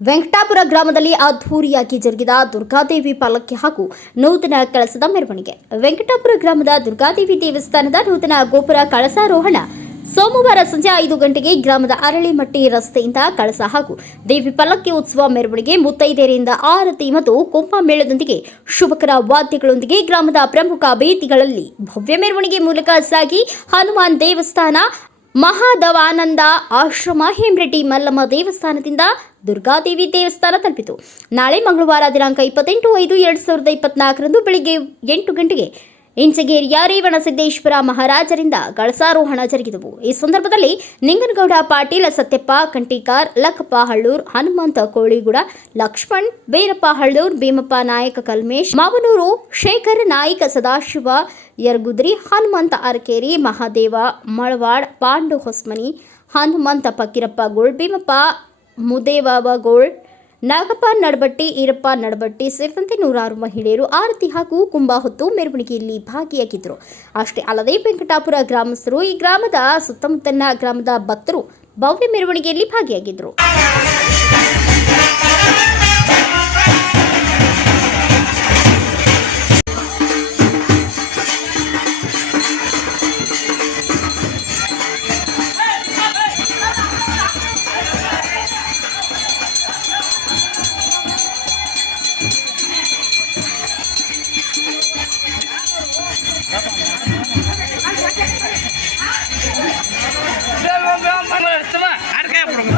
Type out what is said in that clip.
ವೆಂಕಟಾಪುರ ಗ್ರಾಮದಲ್ಲಿ ಅದ್ಧೂರಿಯಾಗಿ ಜರುಗಿದ ದುರ್ಗಾದೇವಿ ಪಾಲಕ್ಕೆ ಹಾಗೂ ನೂತನ ಕಳಸದ ಮೆರವಣಿಗೆ. ವೆಂಕಟಾಪುರ ಗ್ರಾಮದ ದುರ್ಗಾದೇವಿ ದೇವಸ್ಥಾನದ ನೂತನ ಗೋಪುರ ಕಳಸಾರೋಹಣ. ಸೋಮವಾರ ಸಂಜೆ ಐದು ಗಂಟೆಗೆ ಗ್ರಾಮದ ಅರಳಿಮಟ್ಟಿ ರಸ್ತೆಯಿಂದ ಕಳಸ ಹಾಗೂ ದೇವಿ ಪಲ್ಲಕ್ಕಿ ಉತ್ಸವ ಮೆರವಣಿಗೆ ಮುತ್ತೈದೆಯರಿಂದ ಆರತಿ ಮತ್ತು ಕುಂಭಮೇಳದೊಂದಿಗೆ ಶುಭಕರ ವಾದ್ಯಗಳೊಂದಿಗೆ ಗ್ರಾಮದ ಪ್ರಮುಖ ಬೀದಿಗಳಲ್ಲಿ ಭವ್ಯ ಮೆರವಣಿಗೆ ಮೂಲಕ ಸಾಗಿ ಹನುಮಾನ್ ದೇವಸ್ಥಾನ ಮಹಾದವಾನಂದ ಆಶ್ರಮ ಹೇಮ್ರೆಡ್ಡಿ ಮಲ್ಲಮ್ಮ ದೇವಸ್ಥಾನದಿಂದ ದುರ್ಗಾದೇವಿ ದೇವಸ್ಥಾನ ತಲುಪಿತು. ನಾಳೆ ಮಂಗಳವಾರ ದಿನಾಂಕ ಇಪ್ಪತ್ತೆಂಟು ಐದು ಎರಡು ಸಾವಿರದ ಇಪ್ಪತ್ನಾಲ್ಕರಂದು ಬೆಳಿಗ್ಗೆ ಎಂಟು ಗಂಟೆಗೆ ಇಂಚಗೇರಿಯ ರೇವಣಸಿದ್ದೇಶ್ವರ ಮಹಾರಾಜರಿಂದ ಕಳಸಾರೋಹಣ ಜರುಗಿದವು. ಈ ಸಂದರ್ಭದಲ್ಲಿ ನಿಂಗನಗೌಡ, ಪಾಟೀಲ ಸತ್ಯಪ್ಪ ಕಂಟಿಕಾರ್ ಲಕ್ಕಪ್ಪ ಹಳ್ಳೂರ್, ಹನುಮಂತ ಕೋಳಿಗುಡ, ಲಕ್ಷ್ಮಣ್ ಬೀರಪ್ಪ ಹಳ್ಳೂರ್, ಭೀಮಪ್ಪ ನಾಯಕ ಕಲ್ಮೇಶ್, ಮಾವನೂರು ಶೇಖರ್ ನಾಯಕ ಸದಾಶಿವ, ಯರ್ಗುದ್ರಿ, ಹನುಮಂತ ಅರಕೇರಿ, ಮಹಾದೇವ ಮಳವಾಡ್ ಪಾಂಡು ಹೊಸ್ಮನಿ, ಹನುಮಂತ ಪಕ್ಕೀರಪ್ಪ ಗೋಳ್, ಭೀಮಪ್ಪ ಮುದೇವಾಬ ಗೋಳ್ ನಾಗಪ್ಪ, ನಡಬಟ್ಟಿ, ಈರಪ್ಪ, ನಡಬಟ್ಟಿ ಸೇರಿದಂತೆ ನೂರಾರು ಮಹಿಳೆಯರು ಆರತಿ ಹಾಗೂ ಕುಂಬ ಹೊತ್ತು ಮೆರವಣಿಗೆಯಲ್ಲಿ ಭಾಗಿಯಾಗಿದ್ದರು. ಅಷ್ಟೇ ಅಲ್ಲದೆ ವೆಂಕಟಾಪುರ ಗ್ರಾಮಸ್ಥರು, ಈ ಗ್ರಾಮದ ಸುತ್ತಮುತ್ತಲಿನ ಗ್ರಾಮದ ಭಕ್ತರು ಭವ್ಯ ಮೆರವಣಿಗೆಯಲ್ಲಿ ಭಾಗಿಯಾಗಿದ್ದರು. அடுக்கையா போடுங்க